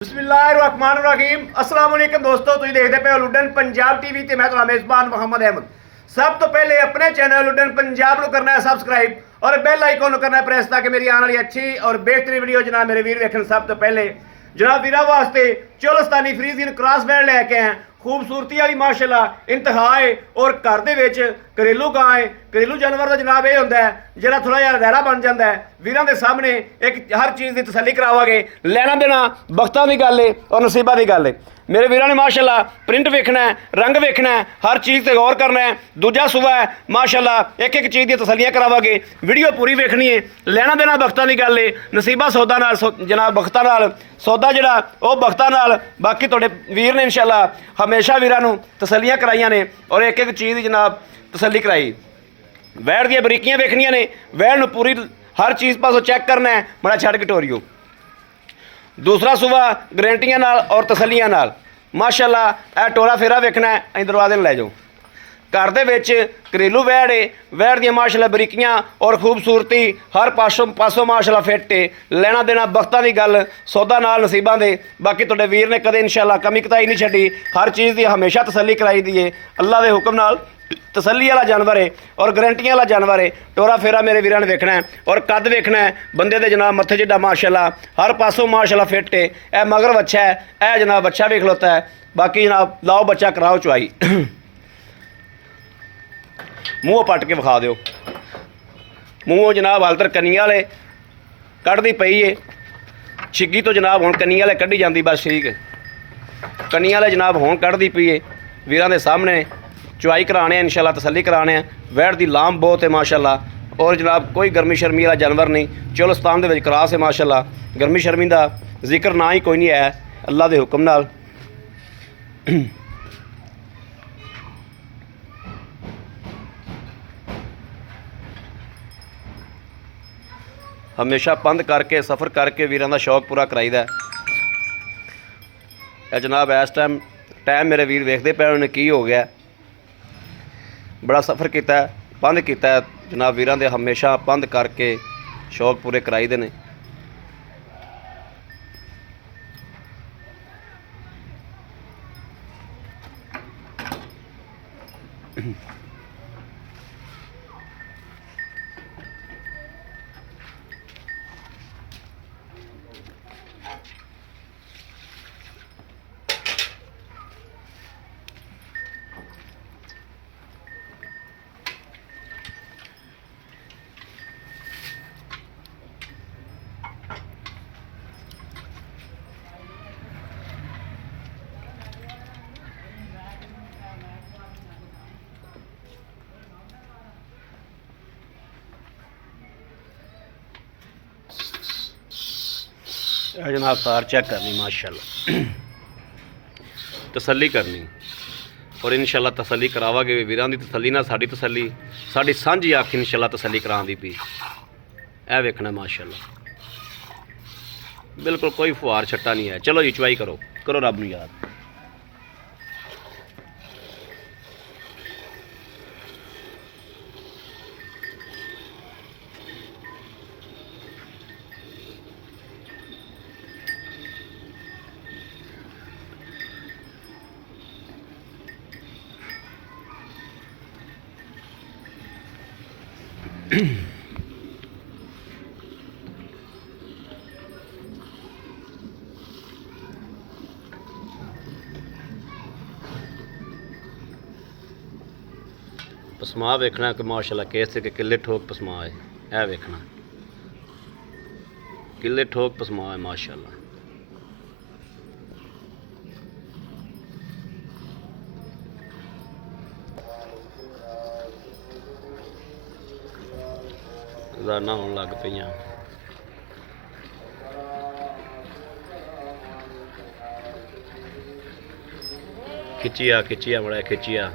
बिस्मिल्लाहिर्रहमानिर्रहीम अस्सलाम वालेकुम दोस्तों, तुम देखते पे हो लुडन पंजाब टीवी ते मैं तुम्हारा मेजबान मोहम्मद अहमद। सब तो पहले अपने चैनल लुडन पंजाब को करना है सब्सक्राइब और बेल आइकन करना है प्रेस ताकि मेरी आने वाली अच्छी और बेहतरीन वीडियो जनाब मेरे वीर वेखन। सब तो पहले जनाब वीरा वास्ते चोलस्तानी फ्रीजियन क्रॉस बैंड लैके आए, खूबसूरती वाली माशाल्लाह इंतहा है। और घर दे विच घरेलू गां है, घरेलू जानवर का जनाब ये होंदा है जरा थोड़ा जिहा रहरा बन जाता है। वीरां दे सामने एक हर चीज़ की तसल्ली करावांगे। लेना देना वक्तां दी गल है और नसीबा की गल है। मेरे वीरां ने माशाल्लाह प्रिंट वेखना है, रंग वेखना है, हर चीज़ से गौर करना है। दूजा सूबा है माशाल्लाह, एक एक चीज़ की तसल्लियां करावांगे। वीडियो पूरी वेखनी है। लेना देना वक्तां की गल है, नसीबा सौदा नाल जनाब वक्तां नाल सौदा जिहड़ा वो वक्तां नाल। बाकी तुहाडे वीर ने इंशाल्लाह हमेशा वीरां नूं तसल्लियां कराईयां ने और एक एक चीज़ की जनाब तसल्ली कराई। वैड़ दी बरीकियां वेखनियां ने, वैड़ नूं पूरी हर चीज़ पासों चैक करना है। बड़ा छड़ कटोरियो दूसरा सूबा गारंटियां नाल और तसल्लियां नाल माशाल्लाह। टोरा फेरा वेखना है, अं दरवाजे लै जाओ। घर दे विच घरेलू वैड़ है, वैड़ दी माशाल्लाह बरीकियां और खूबसूरती हर पासों माशाल्लाह फिट है। लेना देना वक्तां दी गल, सौदा नाल नसीबां दे। बाकी तुहाडे वीर ने कदे इंशाल्लाह कमी कताई नहीं छड्डी, हर चीज़ की हमेशा तसल्ली कराई दी है। अल्लाह के हुक्म नाल तसल्ली वाला जानवर है और गारंटियां वाला जानवर है। टोरा फेरा मेरे वीरां ने वेखना है और कद वेखना है बंदे दे जनाब मत्थे जिड्डा माशाल्लाह, हर पासों माशाल्लाह फिट है। यह मगर बच्चा है, यह जनाब बच्चा वेख लोता है। बाकी जनाब लाओ बच्चा कराओ चुआई। मूँह पट के विखा दो। मूँह जनाब हाल तक कन्नियां वाले कढ़दी पई है, छिग्गी तो जनाब हुण कन्नियां वाले कढ़ी जाती बस ठीक है। कन्नियां वाले जनाब हुण कढ़दी पई है। वीरां दे सामने चुआई कराने हैं इंशाल्लाह, तसल्ली कराने हैं। वैड़ दी लाम बहुत है माशाल्लाह और जनाब कोई गर्मी शर्मी वाला जानवर नहीं। चोलस्तान दे विच क्रॉस है माशाल्लाह। गर्मी शर्मी का जिक्र ना ही कोई नहीं है अल्लाह के हुक्म नाल। हमेशा पंध करके सफ़र करके वीरां दा शौक पूरा कराईदा। जनाब इस टाइम मेरे वीर वेखते पे उन्हें की हो गया, बड़ा सफ़र किया, पंध किया जनाब। वीरां दे हमेशा पंध करके शौक पूरे कराईदे ने। जनाब तार चेक करनी माशाल्लाह, तसल्ली करनी और इंशाल्लाह तसल्ली करावांगे। वीरां दी तसल्ली नाल साडी तसल्ली, साडी सांझी अख इंशाल्लाह तसल्ली करांदी पई। ए वेखना माशाल्लाह, बिल्कुल कोई फुहार छट्टा नहीं है। चलो जी चुआई करो, करो रब नूं याद। पसमा वेखना कि माशाल्लाह केस के किले ठोक पसमा है। यह वेखना किले ठोक पसमा है माशाल्लाह। रोजाना होने लग पई खिचिया खिचिया बड़ा खिचिया।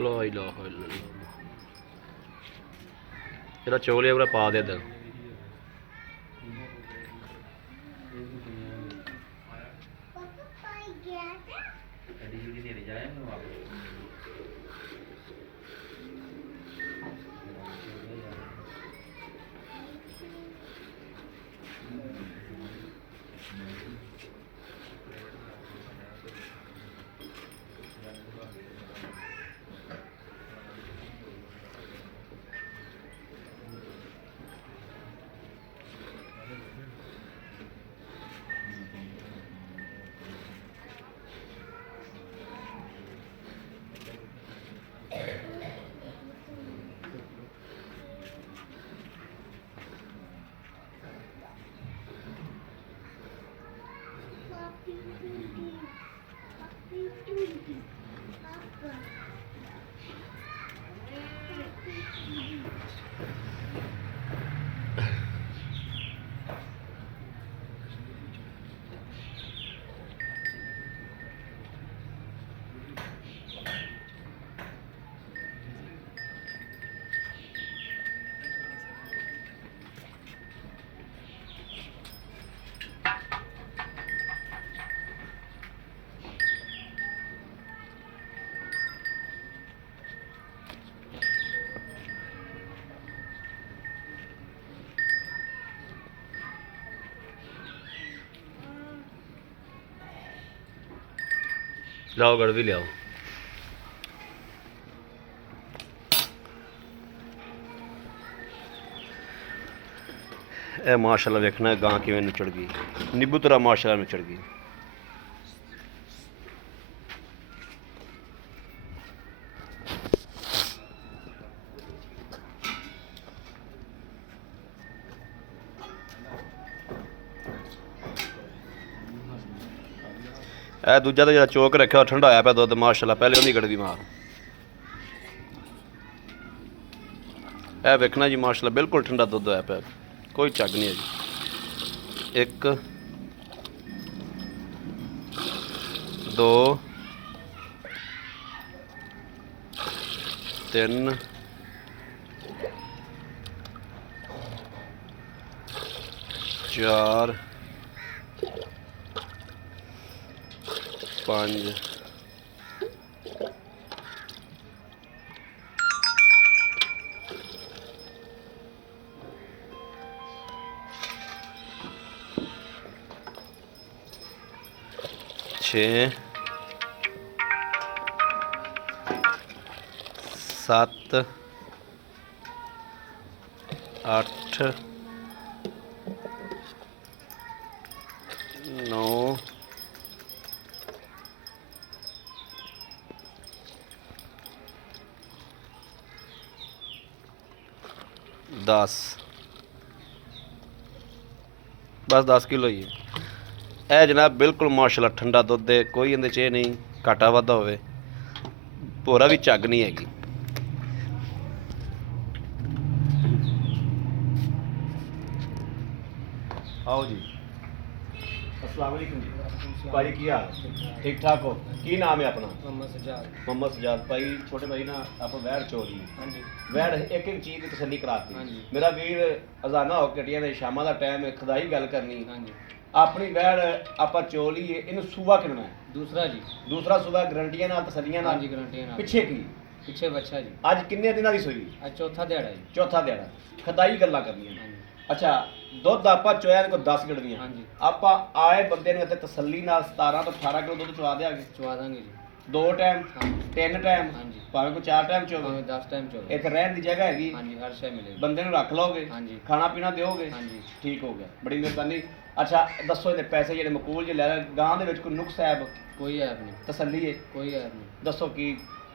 ਲਾ ਇਲਾਹਾ ਇल्लल्लाह। ਜਿਹੜਾ ਚੋਲੇ ਉਹਦਾ ਪਾ ਦੇ ਇੱਧਰ। ਲਿਆਓ ਗੜਵੀ ਲਿਆਓ। ਇਹ ਮਾਸ਼ਾਅੱਲਾ ਵੇਖਣਾ ਗਾਂ ਕਿਵੇਂ ਨੁਚੜ ਗਈ, ਨਿੱਬੂ ਤਰ੍ਹਾਂ ਮਾਸ਼ਾਅੱਲਾ ਨੁਚੜ ਗਈ। ਇਹ ਦੂਜਾ ਤਾਂ ਜਿਹੜਾ ਚੋਕ ਰੱਖਿਆ ਉਹ ਠੰਡਾ ਹੋਇਆ ਪਿਆ ਦੁੱਧ ਮਾਸ਼ਾਅੱਲਾ, ਪਹਿਲੇ ਉਹਦੀ ਗੜਵੀ ਮਾਰ। ਇਹ ਵੇਖਣਾ ਜੀ ਮਾਸ਼ਾਅੱਲਾ ਬਿਲਕੁਲ ਠੰਡਾ ਦੁੱਧ ਹੋਇਆ ਪਿਆ, ਕੋਈ ਝੱਗ ਨਹੀਂ ਹੈ ਜੀ। 1 2 3 4 5 6 7 8 9 10 बस 10 किलो ही है। जनाब बिल्कुल माशाल्लाह ठंडा दुध है, कोई इहदे च नहीं घाटा वाधा होवे, भोरा भी झग नहीं हैगी। आओ जी, अस्सलाम वालेकुम जी भाई, की हाल? ठीक ठाक हो? की नाम है अपना? मोहम्मद सजाद। मोहम्मद सजाद भाई, छोटे भाई ना आप वैड़ चोली वैड़ एक एक चीज़ की तसली कराती। मेरा वीर अजाना हो कटिया ने शाम का टाइम है, खुदाई गल करनी अपनी वैड़ आप चोली है, इन सूबा कितना है? दूसरा जी, दूसरा सूबा गारंटियां नाल तसलियां नाल जी, गारंटियां नाल। पिछे की पिछे बच्चा जी। आज किन्ने दिनां दी सूई? आज चौथा दिहाड़ा जी। चौथा दिहाड़ा, खुदाई गल्लां करनियां। अच्छा, दुध आप चोया को 10 गड़वियां आप आए बंदे ने तसली नाल 17 तो 18 किलो दुध चवा देंगे? चवा देंगे जी। 2 टाइम 3 टाइम भावें को 4 टाइम चो 10 टाइम चो। एक रहन की जगह हैगी? हाँ जी, हर शय मिलेगी। बंदे नूं रख लोगे? हाँ जी। खाना पीना दोगे? हाँ जी। ठीक हो गया, बड़ी मेहरबानी। अच्छा दसो ये पैसे जेडे मकूल जे लै गां दे विच कोई नुक्स ऐब? कोई ऐब नहीं। तसली है? कोई ऐब नहीं। दसो की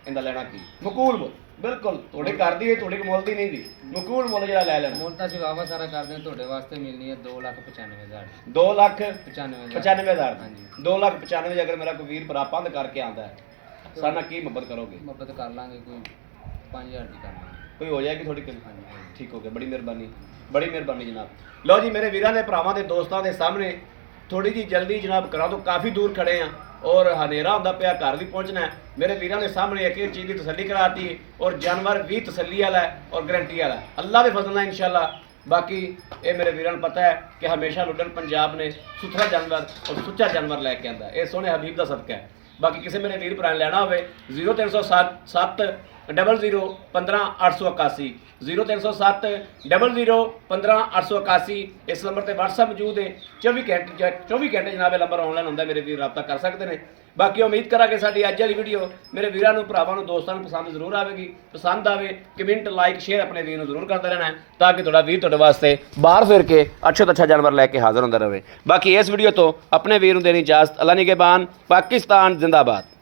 इंदा लेना की? मकूल बोल बिल्कुल थोड़ी कर दी है, थोड़ी मुल दी नहीं दी, मकूल मुल जरा लै लेना। मुल तो असं वावा सारा कर दें, थोड़े वास्ते मिलनी है 2,95,000। 2,95,000? हाँ जी। 2,95,000 अगर मेरा कोई वीर भरा पंध करके आता है साना की मुहब्बत करोगे? मुहब्बत कर लांगे, कोई 5,000 की कर लांगे, कोई हो जाएगी थोड़ी कम। हाँ जी, ठीक हो गया, बड़ी मेहरबानी, बड़ी मेहरबानी जनाब। लो जी मेरे वीरां दे भरावां दे दोस्तां दे सामने थोड़ी जी जल्दी जनाब करा तो काफ़ी दूर खड़े हैं ਔਰ ਹਨੇਰਾ ਹੁੰਦਾ ਪਿਆ, ਘਰ ਵੀ ਪਹੁੰਚਣਾ ਹੈ। ਮੇਰੇ ਵੀਰਾਂ ਨੇ ਸਾਹਮਣੇ ਇੱਕ ਚੀਜ਼ ਦੀ ਤਸੱਲੀ ਕਰਾਤੀ ਔਰ ਜਾਨਵਰ ਵੀ ਤਸੱਲੀ ਵਾਲਾ ਹੈ ਔਰ ਗਰੰਟੀ ਵਾਲਾ ਹੈ, ਅੱਲਾ ਦੇ ਫਜ਼ਲ ਨਾਲ इंशाल्लाह। बाकी ये मेरे वीरों को पता है कि हमेशा लुडन पंजाब ने सुथरा जानवर और सुच्चा जानवर लैके आंदा है, ये सोने हबीब का सदका है। बाकी किसी मेरे वीर भरा ने लेना हो 0307 00 15 881 0307 00 15 881 इस नंबर पर WhatsApp मौजूद है। 24 घंटे जनाब नंबर ऑनलाइन होंगे, मेरे वीर रब्ता कर सकते हैं। बाकी उम्मीद करा कि साडी अज वाली वीडियो मेरे वीरों भरावां दोस्तों पसंद जरूर आएगी। पसंद आए कमेंट लाइक शेयर अपने वीर जरूर करते रहना है ताकि थोड़ा वीर तुहाडे वास्ते बाहर फिर के अच्छा तो अच्छा जानवर लैके हाजिर होंदा रहे। बाकी इस वीडियो तो अपने वीर नूं देनी इजाजत। अल्लाह निगहबान। पाकिस्तान जिंदाबाद।